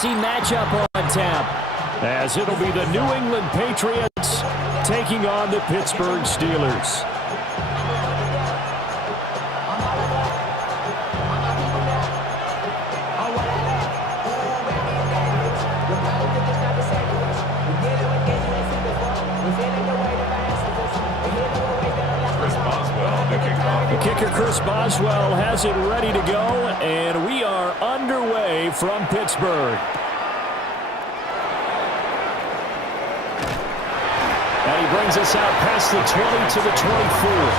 fantasy matchup on tap, as it'll be the New England Patriots taking on the Pittsburgh Steelers. Kicker Chris Boswell has it ready to go, and we are underway from Pittsburgh. And he brings us out past the 20 to the 24.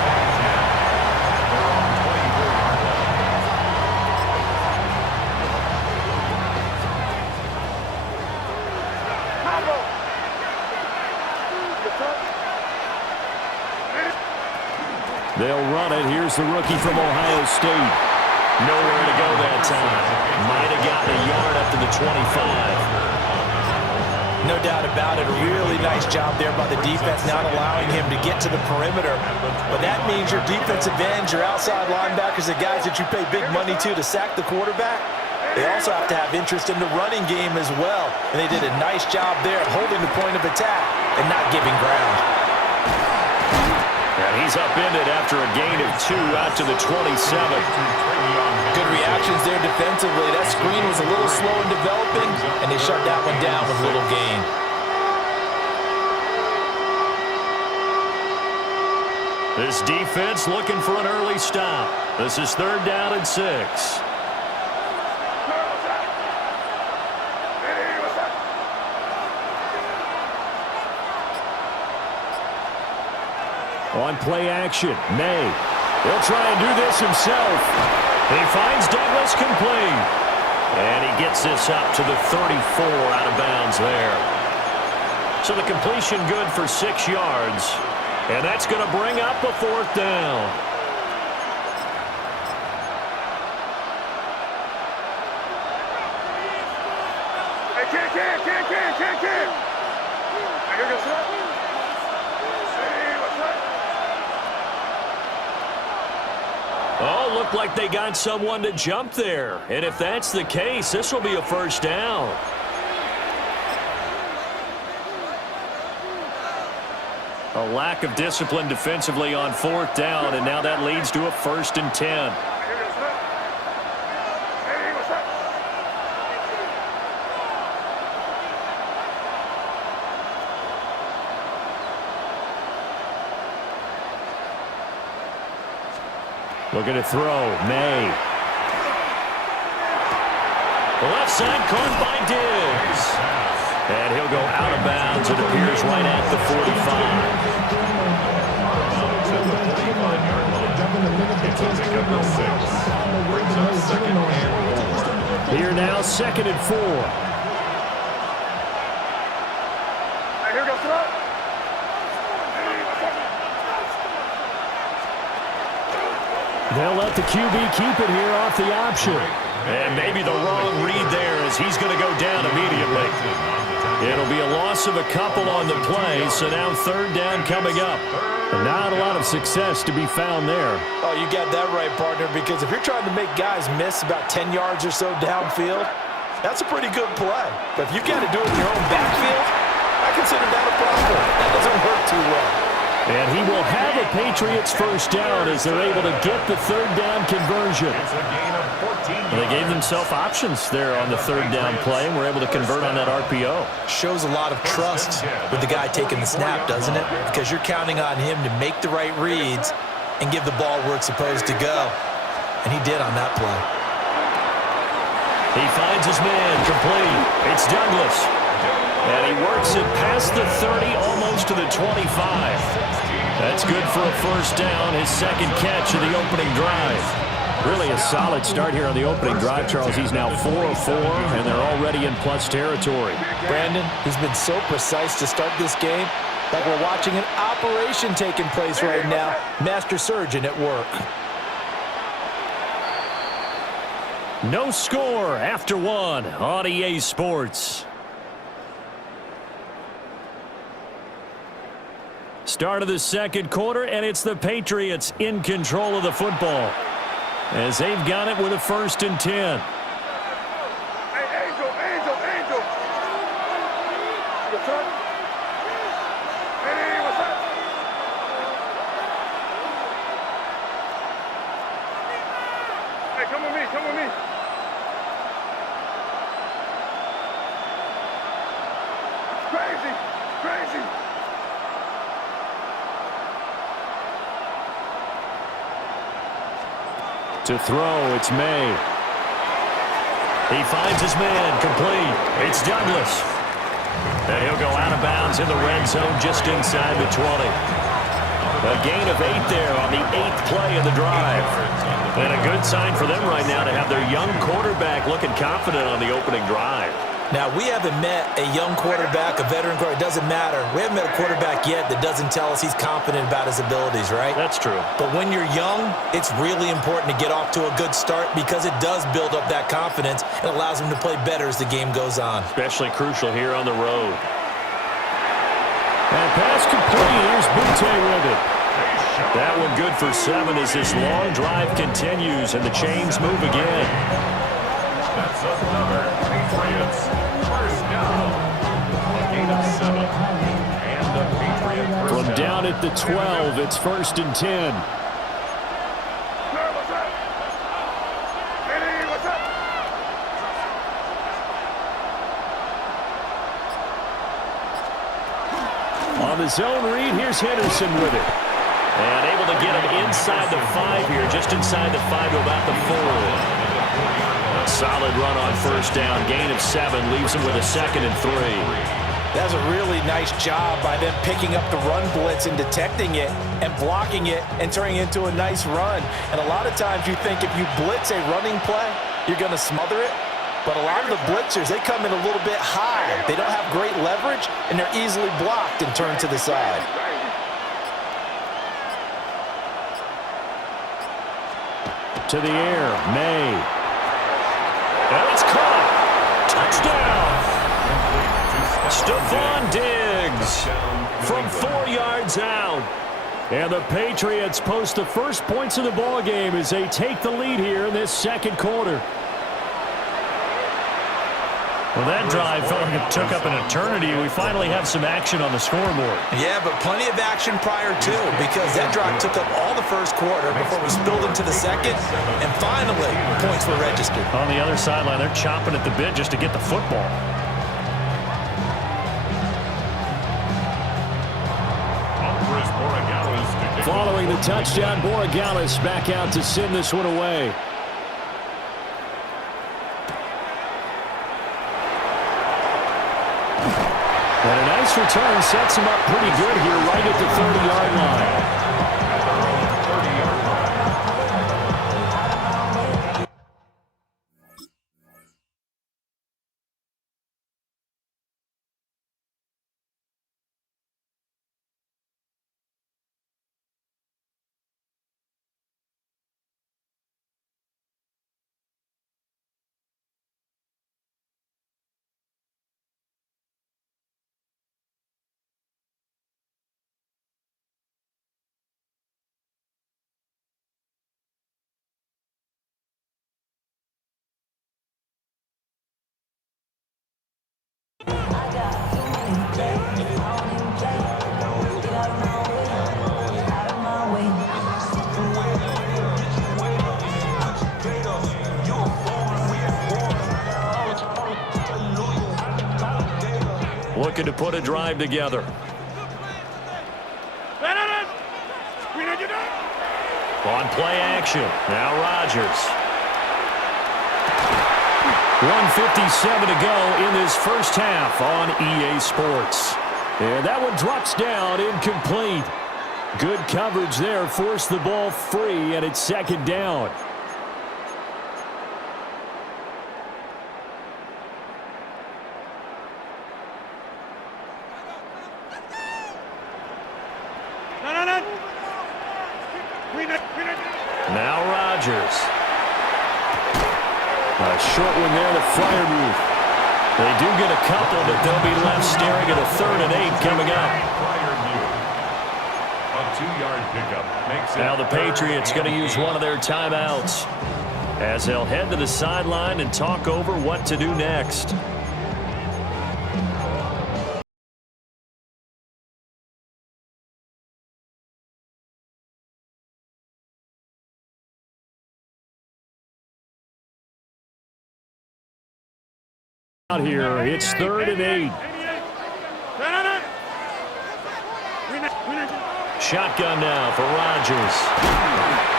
They'll run it. Here's the rookie from Ohio State. Nowhere to go that time. Might have gotten a yard up to the 25. No doubt about it. A really nice job there by the defense, not allowing him to get to the perimeter. But that means your defensive ends, your outside linebackers, the guys that you pay big money to sack the quarterback, they also have to have interest in the running game as well. And they did a nice job there at holding the point of attack and not giving ground. And he's upended after a gain of 2 out to the 27. Good reactions there defensively. That screen was a little slow in developing, and they shut that one down with little gain. This defense looking for an early stop. This is 3rd down and 6. On play action, May. He'll try and do this himself. He finds Douglas complete. And he gets this up to the 34 out of bounds there. So the completion good for 6 yards. And that's going to bring up a 4th down. Hey, can't. Here goes up. Oh, looked like they got someone to jump there. And if that's the case, this will be a 1st down. A lack of discipline defensively on 4th down, and now that leads to a 1st and 10. Looking to throw, May. The left side caught by Diggs. And he'll go out of bounds. It appears right at the 45. Here now, 2nd and 4. Here goes throw. They'll let the QB keep it here off the option. And maybe the wrong read there as he's going to go down immediately. It'll be a loss of a couple on the play, so now 3rd down coming up. Not a lot of success to be found there. Oh, you got that right, partner, because if you're trying to make guys miss about 10 yards or so downfield, that's a pretty good play. But if you've got to do it in your own backfield, I consider that a problem. That doesn't work too well. And he will have a Patriots 1st down as they're able to get the 3rd down conversion. They gave themselves options there on the 3rd down play and were able to convert on that RPO. Shows a lot of trust with the guy taking the snap, doesn't it? Because you're counting on him to make the right reads and give the ball where it's supposed to go. And he did on that play. He finds his man complete. It's Douglas. And he works it past the 30, almost to the 25. That's good for a 1st down, his 2nd catch of the opening drive. Really a solid start here on the opening drive, Charles. He's now 4 of 4, and they're already in plus territory. Brandon, he's been so precise to start this game, like we're watching an operation taking place right now. Master surgeon at work. No score after 1 on EA Sports. Start of the 2nd quarter, and it's the Patriots in control of the football as they've got it with a 1st and 10. Hey, Angel. Come with me, come with me. Crazy, crazy. To throw, it's May. He finds his man, complete. It's Douglas. And he'll go out of bounds in the red zone just inside the 20. A gain of 8 there on the 8th play of the drive. And a good sign for them right now to have their young quarterback looking confident on the opening drive. Now, we haven't met a young quarterback, a veteran quarterback. It doesn't matter. We haven't met a quarterback yet that doesn't tell us he's confident about his abilities, right? That's true. But when you're young, it's really important to get off to a good start because it does build up that confidence. It allows him to play better as the game goes on. Especially crucial here on the road. And pass complete. Here's Butte with it. That one good for 7 as this long drive continues and the chains move again. That's another Patriots first down. A gain of 7. And the Patriots first From down at the 12, it's 1st and 10. Sir, what's up? Eddie, what's up? On the zone read, here's Henderson with it. And able to get him inside the 5 here, just inside the 5 to about the 4. A solid run on first down, gain of 7, leaves him with a 2nd and 3. That's a really nice job by them picking up the run blitz and detecting it and blocking it and turning it into a nice run. And a lot of times you think if you blitz a running play, you're going to smother it. But a lot of the blitzers, they come in a little bit high. They don't have great leverage, and they're easily blocked and turned to the side. To the air, May. And it's caught. Touchdown. Stephon Diggs from 4 yards out. And the Patriots post the first points of the ball game as they take the lead here in this second quarter. Well, that drive felt like it took up an eternity. We finally have some action on the scoreboard. Yeah, but plenty of action prior to, because that drive took up all the first quarter before we spilled into the second, and finally, points were registered. On the other sideline, they're chomping at the bit just to get the football. Following the touchdown, Borregales back out to send this one away. And a nice return sets him up pretty good here right at the 30-yard line. Looking to put a drive together. On play action. Now Rodgers. 1:57 to go in this first half on EA Sports. And that one drops down, incomplete. Good coverage there, forced the ball free, and it's 2nd down. Now Rodgers. A short one there to Freiermuth. They do get a couple, but they'll be left staring at a 3rd and 8 coming up. A 2-yard pickup makes it. Now the Patriots going to use one of their timeouts as they'll head to the sideline and talk over what to do next. out here. It's 3rd and 8. Shotgun now for Rodgers.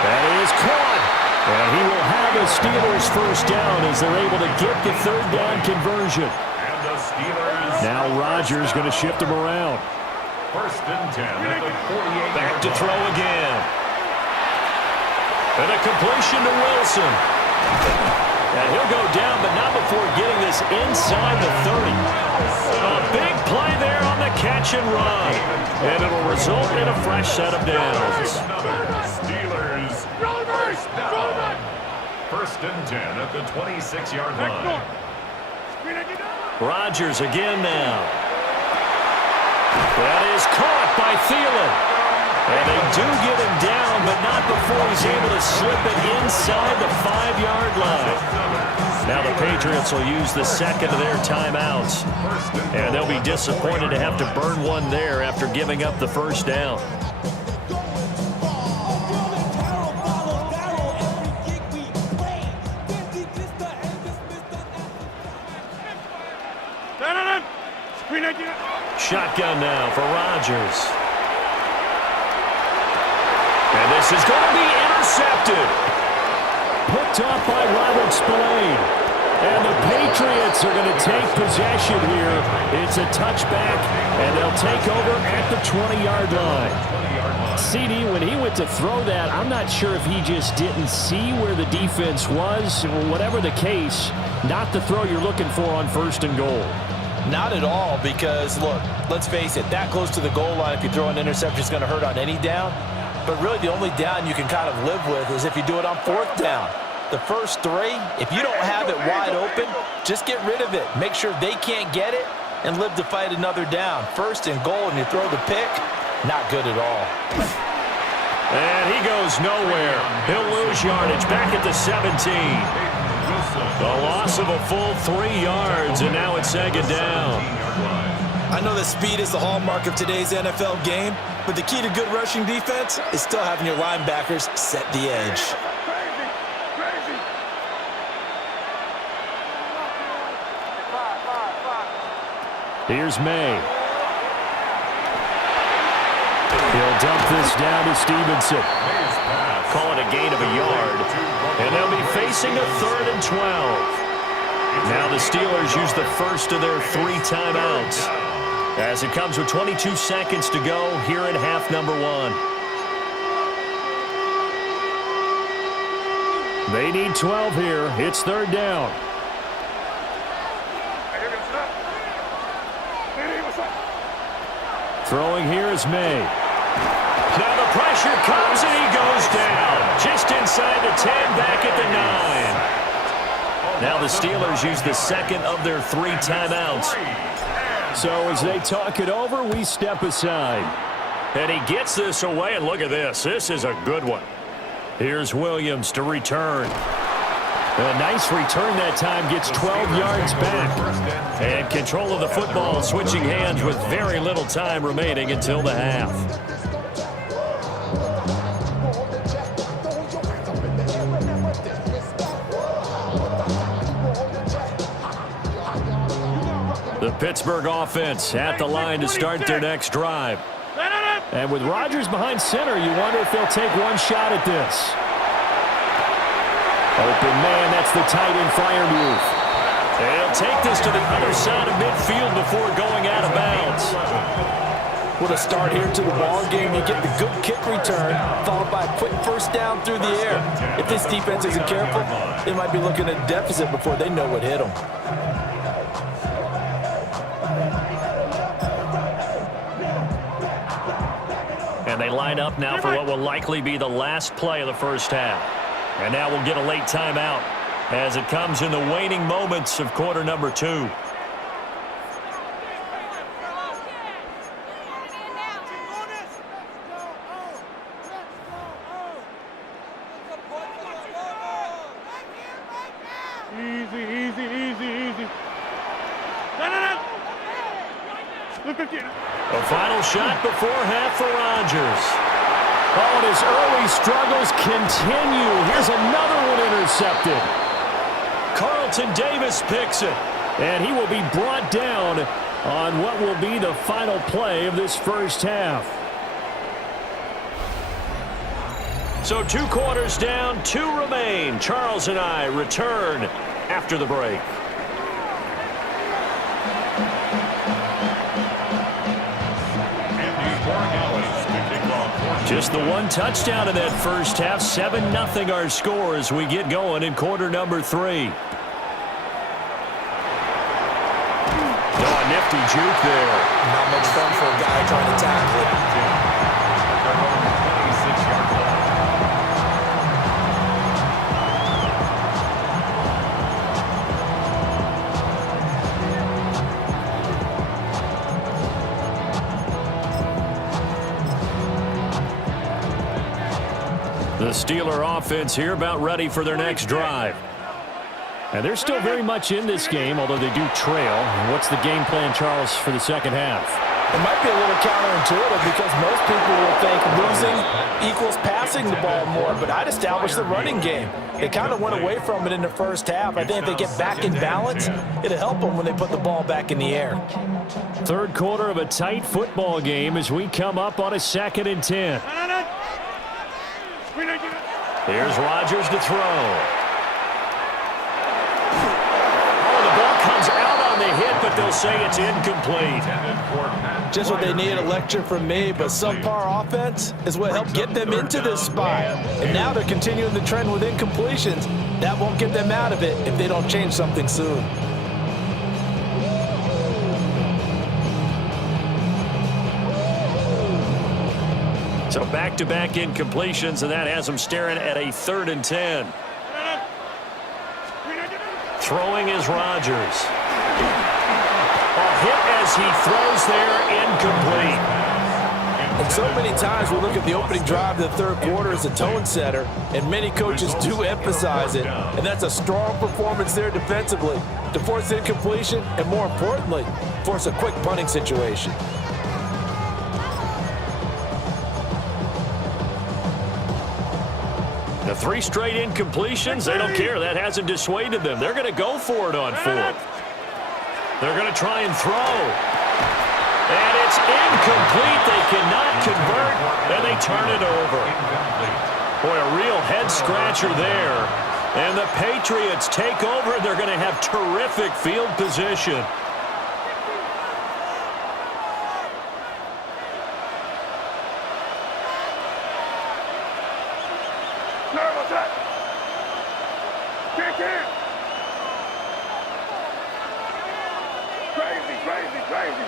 That is caught. And he will have the Steelers first down as they're able to get the 3rd down conversion. And the Steelers. Now Rodgers going to shift him around. 1st and 10 at the 48. Back to throw again. And a completion to Wilson. And he'll go down, but not before getting this inside the 30. A big play there on the catch and run. And it'll result in a fresh set of downs. Steelers. First down. 1st and 10 at the 26-yard line. Rodgers again now. That is caught by Thielen. And they do get him down, but not before he's able to slip it inside the 5-yard line. Now the Patriots will use the second of their timeouts. And they'll be disappointed to have to burn one there after giving up the first down. Shotgun now for Rodgers. And this is going to be intercepted. Picked off by Robert Spillane. And the Patriots are going to take possession here. It's a touchback, and they'll take over at the 20-yard line. CD, when he went to throw that, I'm not sure if he just didn't see where the defense was. Whatever the case, not the throw you're looking for on 1st and goal. Not at all, because, look, let's face it, that close to the goal line, if you throw an interception, is going to hurt on any down. But really, the only down you can kind of live with is if you do it on 4th down. The first 3, if you don't have it wide open, just get rid of it. Make sure they can't get it and live to fight another down. 1st and goal, and you throw the pick, not good at all. And he goes nowhere. He'll lose yardage back at the 17. The loss of a full 3 yards, and now it's 2nd down. I know that speed is the hallmark of today's NFL game, but the key to good rushing defense is still having your linebackers set the edge. Here's May. He'll dump this down to Stevenson. Call it a gain of a yard. And they'll be facing a 3rd and 12. Now the Steelers use the first of their 3 timeouts as it comes with 22 seconds to go here in half number 1. They need 12 here. It's 3rd down. Throwing here is May. Now the pressure comes and he goes down. Just inside the 10, back at the 9. Now the Steelers use the second of their 3 timeouts. So as they talk it over, we step aside. And he gets this away, and look at this. This is a good one. Here's Williams to return. A nice return that time, gets 12 yards back. And control of the football switching hands with very little time remaining until the half. The Pittsburgh offense at the line to start their next drive. And with Rodgers behind center, you wonder if they'll take one shot at this. Open man, that's the tight end flyer move. They'll take this to the other side of midfield before going out of bounds. What a start here to the ball game. You get the good kick return, followed by a quick first down through the air. If this defense isn't careful, they might be looking at a deficit before they know what hit them. And they line up now for what will likely be the last play of the first half. And now we'll get a late timeout as it comes in the waning moments of quarter number 2. A final shot before half for Rodgers. Oh, and his early struggles continue. Here's another one intercepted. Carlton Davis picks it. And he will be brought down on what will be the final play of this first half. So 2 quarters down, 2 remain. Charles and I return after the break. Just the 1 touchdown in that first half. 7-0 our score as we get going in quarter number 3. Oh, nifty juke there. Not much fun for a guy trying to tackle it. The Steeler offense here about ready for their next drive. And they're still very much in this game, although they do trail. What's the game plan, Charles, for the second half? It might be a little counterintuitive because most people will think losing equals passing the ball more, but I'd establish the running game. They kind of went away from it in the first half. I think if they get back in balance, it'll help them when they put the ball back in the air. Third quarter of a tight football game as we come up on a 2nd and 10. Here's Rodgers to throw. The ball comes out on the hit, but they'll say it's incomplete. Just what they need, a lecture from me, but subpar offense is what helped get them into this spot. And now they're continuing the trend with incompletions. That won't get them out of it if they don't change something soon. So back-to-back incompletions, and that has them staring at a 3rd and 10. Throwing is Rodgers. A hit as he throws there, incomplete. And so many times we look at the opening drive of the third quarter as a tone setter, and many coaches do emphasize it. And that's a strong performance there defensively to force incompletion and, more importantly, force a quick punting situation. The 3 straight incompletions, they don't care. That hasn't dissuaded them. They're going to go for it on 4th. They're going to try and throw. And it's incomplete. They cannot convert, and they turn it over. Boy, a real head-scratcher there. And the Patriots take over. They're going to have terrific field position. Crazy.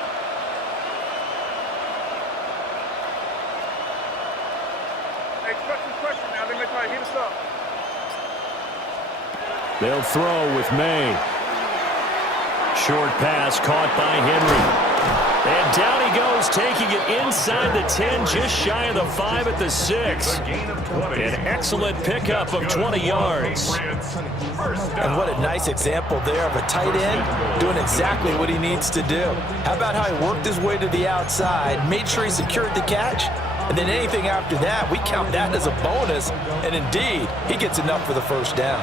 Hey, question now. They may try to hit us up. They'll throw with May. Short pass caught by Henry. And down he goes, taking it inside the 10, just shy of the 5 at the 6. An excellent pickup of 20 yards. And what a nice example there of a tight end doing exactly what he needs to do. How about how he worked his way to the outside, made sure he secured the catch, and then anything after that, we count that as a bonus. And indeed, he gets enough for the first down.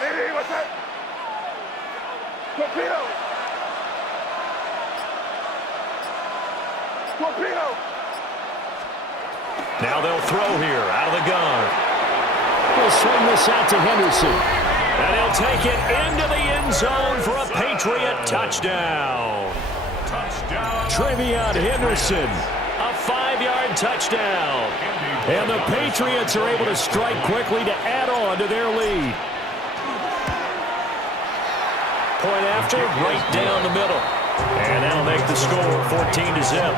Hey, what's that? Torpedo! Now they'll throw here out of the gun. We'll swing this out to Henderson. And he'll take it into the end zone for a Patriot touchdown. Trevion Henderson. A 5-yard touchdown. And the Patriots are able to strike quickly to add on to their lead. Point after, right down the middle. And that'll make the score 14-0.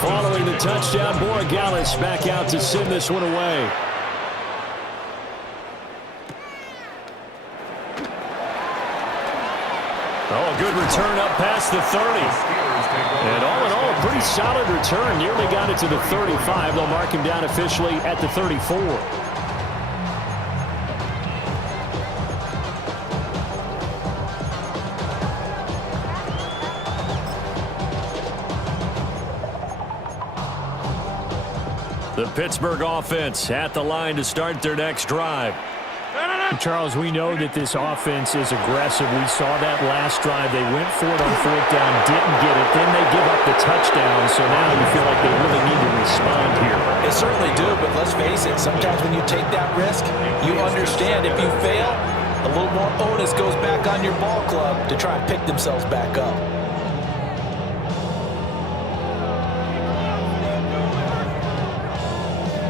Following the touchdown, Borregales back out to send this one away. Oh, a good return up past the 30. And all in all, a pretty solid return. Nearly got it to the 35. They'll mark him down officially at the 34. The Pittsburgh offense at the line to start their next drive. Charles, we know that this offense is aggressive. We saw that last drive. They went for it on fourth down, didn't get it. Then they give up the touchdown, so now you feel like they really need to respond here. They certainly do, but let's face it, sometimes when you take that risk, you understand if you fail, a little more onus goes back on your ball club to try and pick themselves back up.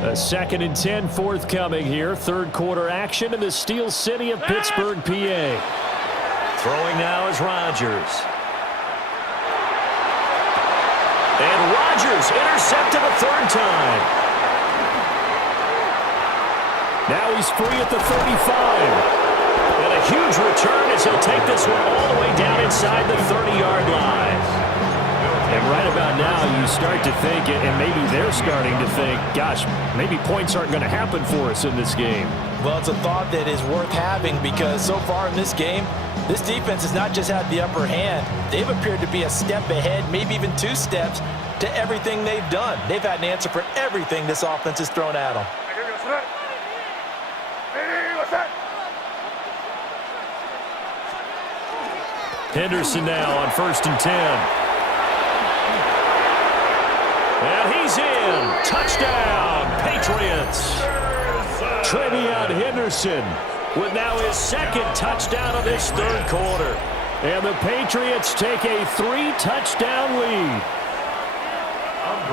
A 2nd and 10 forthcoming here. Third quarter action in the Steel City of Pittsburgh, PA. Throwing now is Rodgers. And Rodgers intercepted a third time. Now he's free at the 35. And a huge return as he'll take this one all the way down inside the 30-yard line. And right about now, you start to think, and maybe they're starting to think, gosh, maybe points aren't going to happen for us in this game. Well, it's a thought that is worth having because so far in this game, this defense has not just had the upper hand. They've appeared to be a step ahead, maybe even 2 steps to everything they've done. They've had an answer for everything this offense has thrown at them. Henderson now on 1st and 10. And he's in. Touchdown, Patriots. Trevion Henderson with now his 2nd touchdown of this third quarter. And the Patriots take a 3-touchdown lead.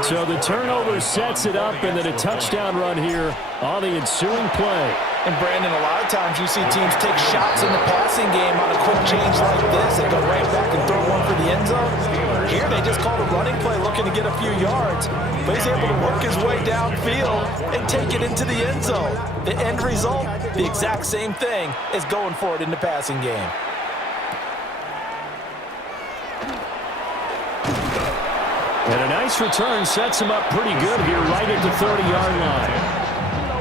So the turnover sets it up, and then a touchdown run here on the ensuing play. And Brandon, a lot of times you see teams take shots in the passing game on a quick change like this and go right back and throw one for the end zone. Here they just called a running play looking to get a few yards, but he's able to work his way downfield and take it into the end zone. The end result, the exact same thing as going for it in the passing game. And a nice return sets him up pretty good here right at the 30-yard line.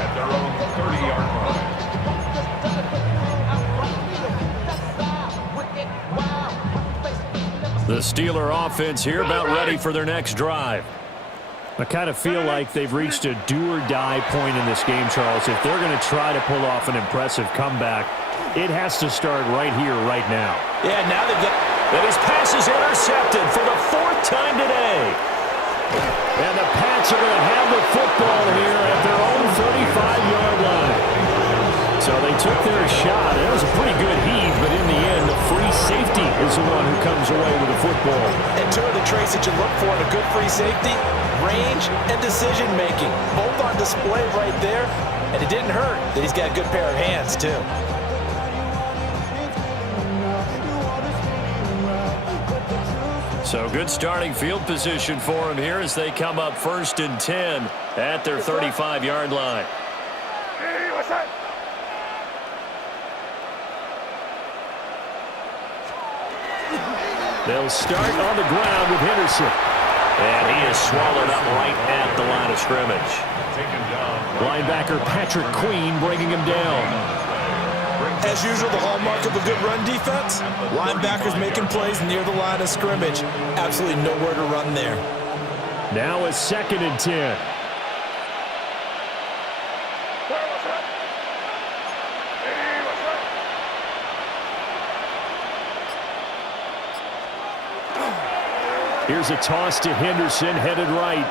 At their own 30-yard line. The Steeler offense here about ready for their next drive. I kind of feel like they've reached a do-or-die point in this game, Charles. If they're going to try to pull off an impressive comeback, it has to start right here, right now. Yeah, now they've got... And his pass is intercepted for the 4th time today. And the Pats are going to have the football here at their own 35-yard line. So they took their shot. It was a pretty good heave, but in the end, the free safety is the one who comes away with the football. And 2 of the traits that you look for in a good free safety, range and decision-making. Both on display right there, and it didn't hurt that he's got a good pair of hands, too. So good starting field position for him here as they come up 1st and 10 at their 35-yard line. They'll start on the ground with Henderson. And he is swallowed up right at the line of scrimmage. Linebacker Patrick Queen bringing him down. As usual, the hallmark of a good run defense, linebackers making plays near the line of scrimmage. Absolutely nowhere to run there. Now a 2nd and 10. Here's a toss to Henderson, headed right.